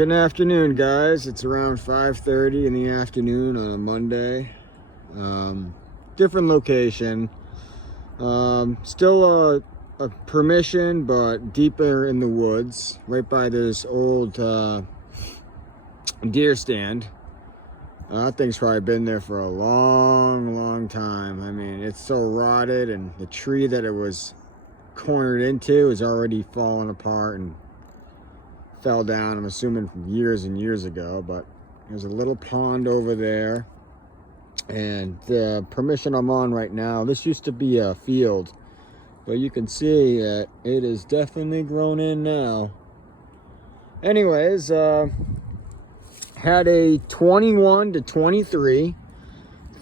Good afternoon, guys. It's around 5:30 in the afternoon on a Monday. Different location. Still a permission, but deeper in the woods, right by this old deer stand. That thing's probably been there for a long time. I mean, it's so rotted, and the tree that it was cornered into is already falling apart and fell down, I'm assuming from years and years ago. But there's a little pond over there, and the permission I'm on right now, this used to be a field, but you can see that it is definitely grown in now. Anyways, had a 21 to 23.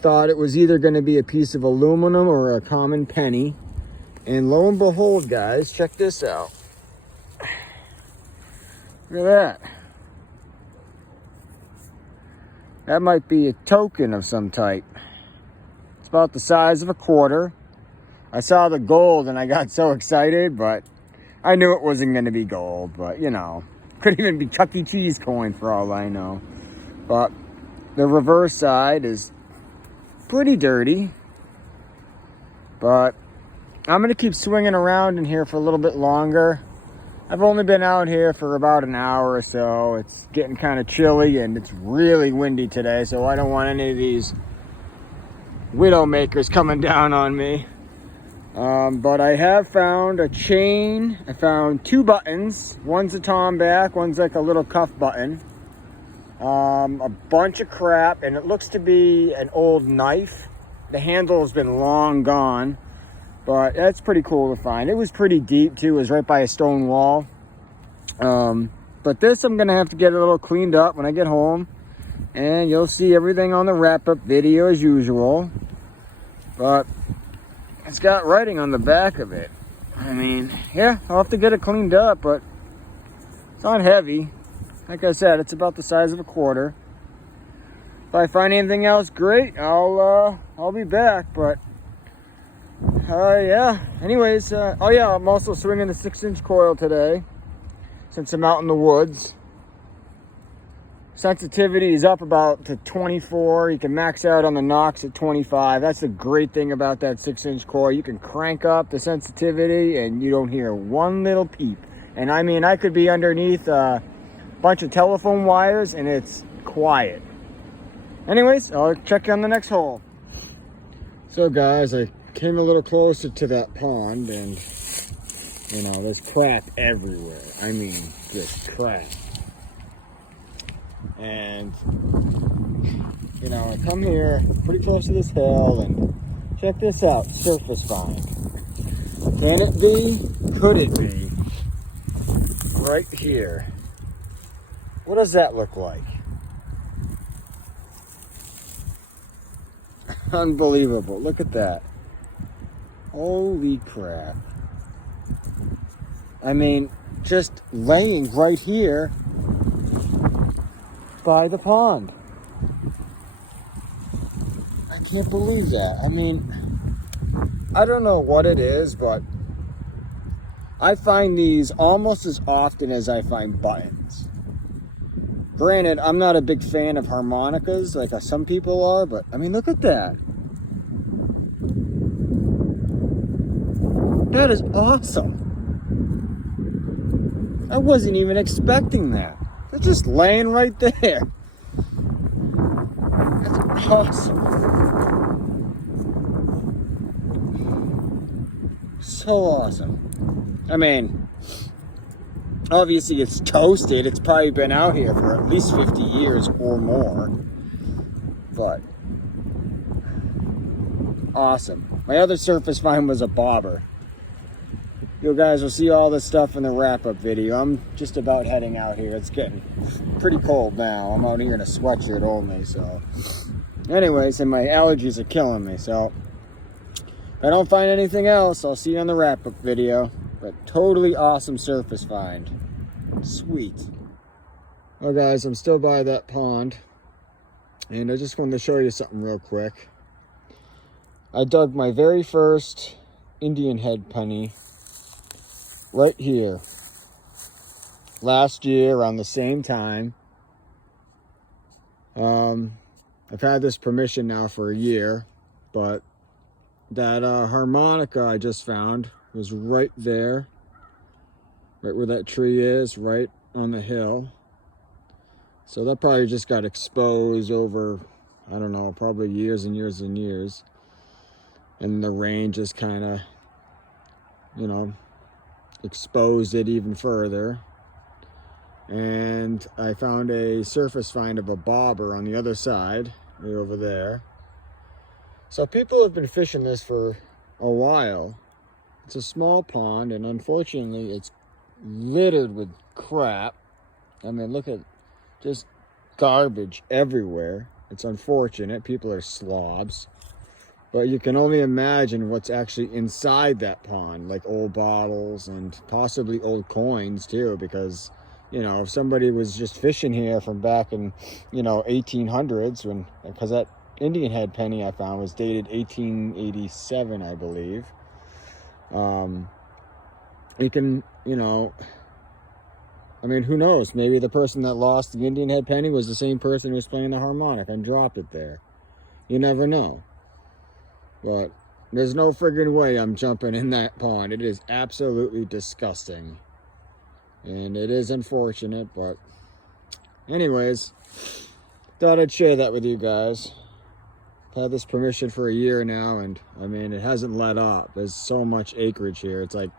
Thought it was either going to be a piece of aluminum or a common penny, and lo and behold, guys, check this out. Look at that. That might be a token of some type. It's about the size of a quarter. I saw the gold and I got so excited, but I knew it wasn't going to be gold. But, you know, could even be Chuck E. Cheese coin for all I know. But the reverse side is pretty dirty. But I'm going to keep swinging around in here for a little bit longer. I've only been out here for about an hour or so. It's getting kind of chilly and it's really windy today, so I don't want any of these widowmakers coming down on me. But I have found a chain. I found two buttons. One's a tom back, one's like a little cuff button. A bunch of crap, and it looks to be an old knife. The handle has been long gone. But that's pretty cool to find. It was pretty deep too. It was right by a stone wall. But this I'm going to have to get a little cleaned up when I get home. And you'll see everything on the wrap-up video as usual. But it's got writing on the back of it. I mean, yeah, I'll have to get it cleaned up, but it's not heavy. Like I said, it's about the size of a quarter. If I find anything else great, I'll be back, but yeah. Anyways, oh yeah, I'm also swinging a 6-inch coil today since I'm out in the woods. Sensitivity is up about to 24. You can max out on the knocks at 25. That's the great thing about that 6-inch coil. You can crank up the sensitivity and you don't hear one little peep. And I mean, I could be underneath a bunch of telephone wires and it's quiet. Anyways, I'll check you on the next hole. So guys, I came a little closer to that pond, and you know, there's crap everywhere. I mean, just crap. And you know, I come here pretty close to this hill, and check this out, surface find. Can it be? Could it be? Right here. What does that look like? Unbelievable. Look at that. Holy crap. I mean, just laying right here by the pond. I can't believe that. I mean, I don't know what it is, but I find these almost as often as I find buttons. Granted, I'm not a big fan of harmonicas like some people are, but I mean, look at that. That is awesome. I wasn't even expecting that. They're just laying right there. That's awesome. So awesome. I mean, obviously it's toasted. It's probably been out here for at least 50 years or more. But awesome. My other surface find was a bobber. You guys will see all this stuff in the wrap-up video. I'm just about heading out here. It's getting pretty cold now. I'm out here in a sweatshirt only, so. Anyways, and my allergies are killing me, so. If I don't find anything else, I'll see you on the wrap-up video. But totally awesome surface find. Sweet. Well, guys, I'm still by that pond. And I just wanted to show you something real quick. I dug my very first Indian head penny right here. last year around the same time. I've had this permission now for a year, but that harmonica I just found was right there, right where that tree is, right on the hill. So that probably just got exposed over, I don't know, probably years and years and years. And the rain just kind of, you know, exposed it even further. And I found a surface find of a bobber on the other side, right over there. So people have been fishing this for a while. It's a small pond, and unfortunately it's littered with crap. I mean, look at just garbage everywhere. It's unfortunate. People are slobs. But you can only imagine what's actually inside that pond, like old bottles and possibly old coins too, because, you know, if somebody was just fishing here from back in, you know, 1800s, when, because that Indian head penny I found was dated 1887, I believe. You can, you know, I mean, who knows? Maybe the person that lost the Indian head penny was the same person who was playing the harmonica and dropped it there. You never know. But there's no friggin' way I'm jumping in that pond. It is absolutely disgusting. And it is unfortunate, but anyways, thought I'd share that with you guys. I've had this permission for a year now, and I mean, it hasn't let up. There's so much acreage here. It's like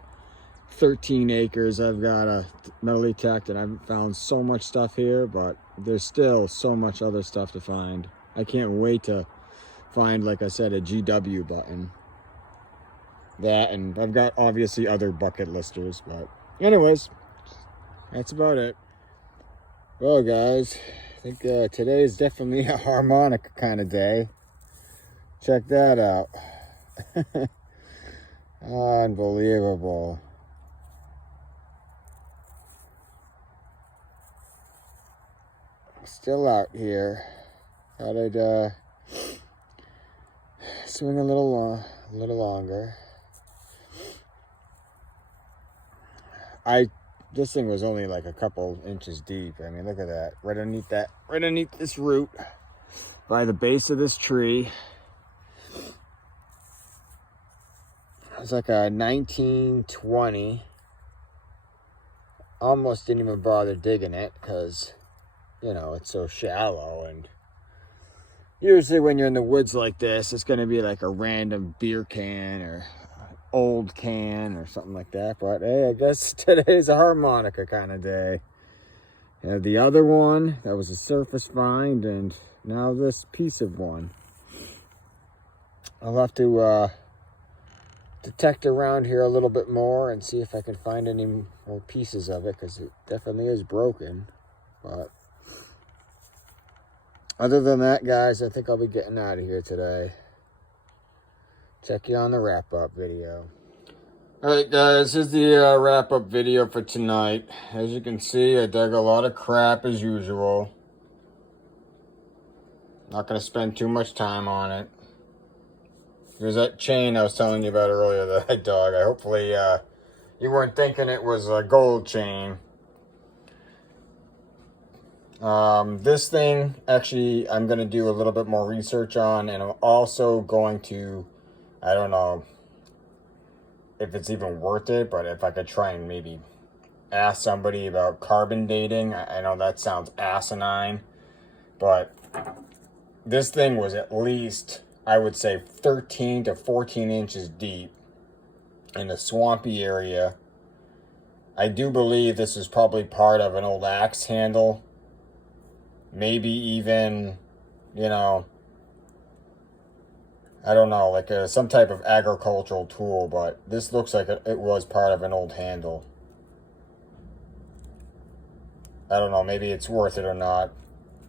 13 acres. I've got a metal detect, and I've found so much stuff here, but there's still so much other stuff to find. I can't wait to find, like I said, a GW button. That, and I've got obviously other bucket listers, but anyways, that's about it. Well, guys, I think today is definitely a harmonica kind of day. Check that out. Unbelievable. Still out here. Thought I'd swing a little longer. This thing was only like a couple inches deep. I mean, look at that. Right underneath this root, by the base of this tree. It's like a 1920. Almost didn't even bother digging it because, you know, it's so shallow, and usually when you're in the woods like this, it's going to be like a random beer can or old can or something like that. But hey, I guess today's a harmonica kind of day. And the other one, that was a surface find, and now this piece of one. I'll have to detect around here a little bit more and see if I can find any more pieces of it, because it definitely is broken. But other than that, guys, I think I'll be getting out of here today. Check you on the wrap-up video. Alright, guys, here's the wrap-up video for tonight. As you can see, I dug a lot of crap as usual. Not going to spend too much time on it. Here's that chain I was telling you about earlier that I dug. Hopefully you weren't thinking it was a gold chain. This thing, actually, I'm going to do a little bit more research on, and I'm also going to, I don't know if it's even worth it, but if I could try and maybe ask somebody about carbon dating. I know that sounds asinine, but this thing was at least, I would say, 13 to 14 inches deep in a swampy area. I do believe this is probably part of an old axe handle. Maybe even, you know, I don't know, like some type of agricultural tool, but this looks like it was part of an old handle. I don't know, maybe it's worth it or not.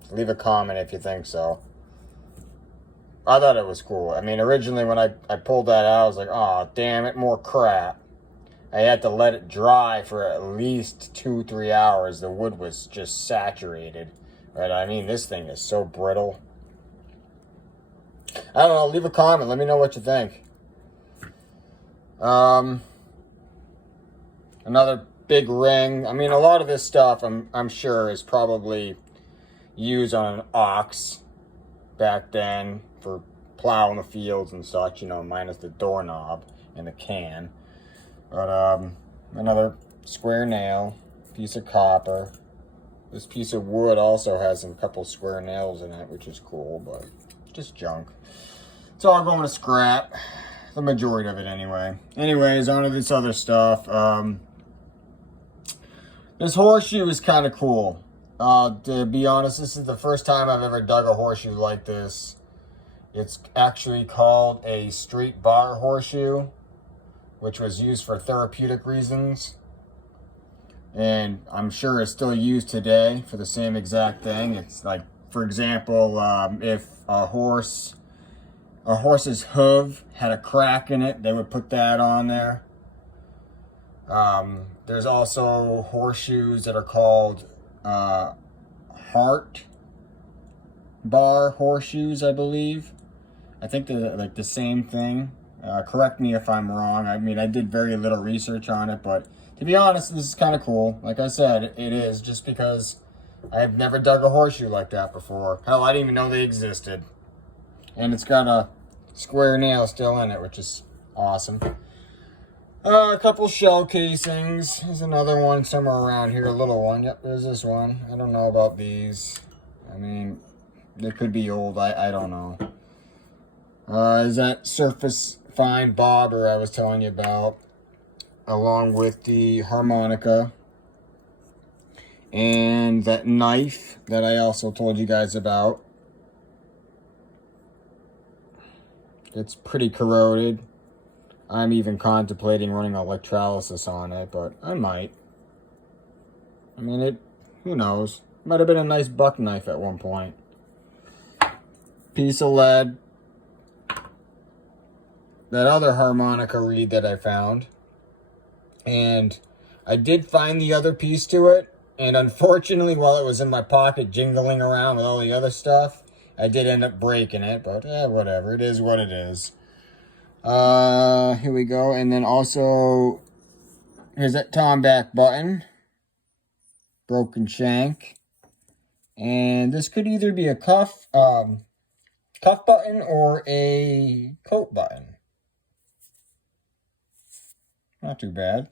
Leave a comment if you think so. I thought it was cool. I mean, originally when I pulled that out, I was like, oh, damn it, more crap. I had to let it dry for at least 2-3 hours. The wood was just saturated. Right, I mean, this thing is so brittle. I don't know, leave a comment. Let me know what you think. Another big ring. I mean, a lot of this stuff, I'm sure, is probably used on an ox back then for plowing the fields and such, you know, minus the doorknob and the can. But another square nail, piece of copper. This piece of wood also has a couple square nails in it, which is cool, but just junk. It's all going to scrap. The majority of it anyway. Anyways, on to this other stuff. This horseshoe is kind of cool. To be honest, this is the first time I've ever dug a horseshoe like this. It's actually called a straight bar horseshoe, which was used for therapeutic reasons. And I'm sure it's still used today for the same exact thing. It's like, for example, if a horse's hoof had a crack in it, they would put that on there. There's also horseshoes that are called heart bar horseshoes, I believe. I think they're like the same thing. Correct me if I'm wrong. I mean, I did very little research on it, but to be honest, this is kind of cool. Like I said, it is, just because I've never dug a horseshoe like that before. Hell, I didn't even know they existed. And it's got a square nail still in it, which is awesome. A couple shell casings. There's another one somewhere around here, a little one. Yep, there's this one. I don't know about these. I mean, they could be old. I don't know. Is that surface fine bobber I was telling you about, along with the harmonica. And that knife that I also told you guys about. It's pretty corroded. I'm even contemplating running electrolysis on it, but I might. I mean, who knows? Might have been a nice buck knife at one point. Piece of lead. That other harmonica reed that I found. And I did find the other piece to it. And unfortunately, while it was in my pocket jingling around with all the other stuff, I did end up breaking it. But whatever. It is what it is. Here we go. And then also, here's that tom back button. Broken shank. And this could either be a cuff button or a coat button. Not too bad.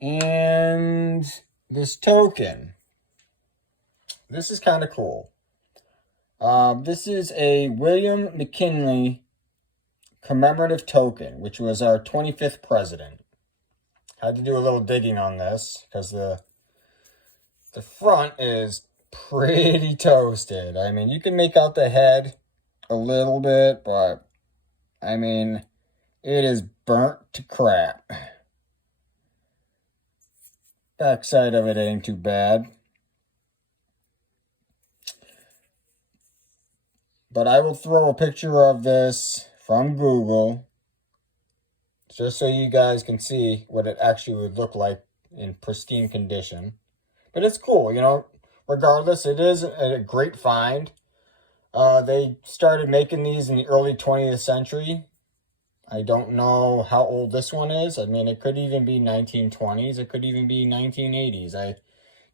And this token. This is kind of cool. This is a William McKinley commemorative token, which was our 25th president. Had to do a little digging on this because the front is pretty toasted. I mean, you can make out the head a little bit, but I mean, it is burnt to crap. Backside of it ain't too bad. But I will throw a picture of this from Google, just so you guys can see what it actually would look like in pristine condition. But it's cool, you know. Regardless, it is a great find. They started making these in the early 20th century. I don't know how old this one is. I mean, it could even be 1920s. It could even be 1980s.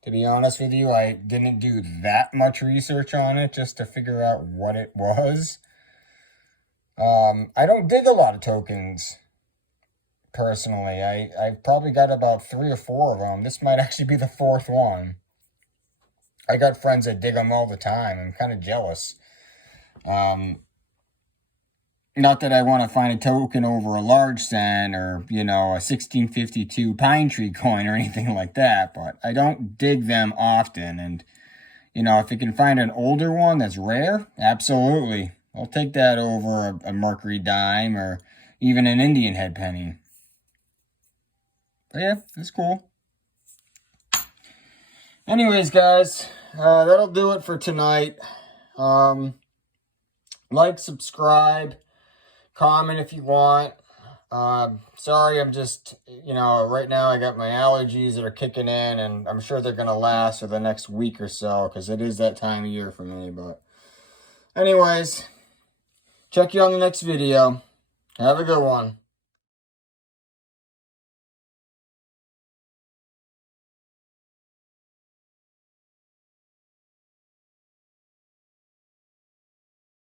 To be honest with you, I didn't do that much research on it just to figure out what it was. I don't dig a lot of tokens, personally. I've probably got about 3 or 4 of them. This might actually be the 4th one. I got friends that dig them all the time. I'm kind of jealous. Not that I want to find a token over a large cent or, you know, a 1652 pine tree coin or anything like that, but I don't dig them often. And, you know, if you can find an older one that's rare, absolutely. I'll take that over a Mercury dime or even an Indian head penny. But yeah, it's cool. Anyways, guys, that'll do it for tonight. Like, subscribe. Comment if you want. Sorry, I'm just, you know, right now I got my allergies that are kicking in, and I'm sure they're going to last for the next week or so, because it is that time of year for me. But anyways, check you on the next video. Have a good one.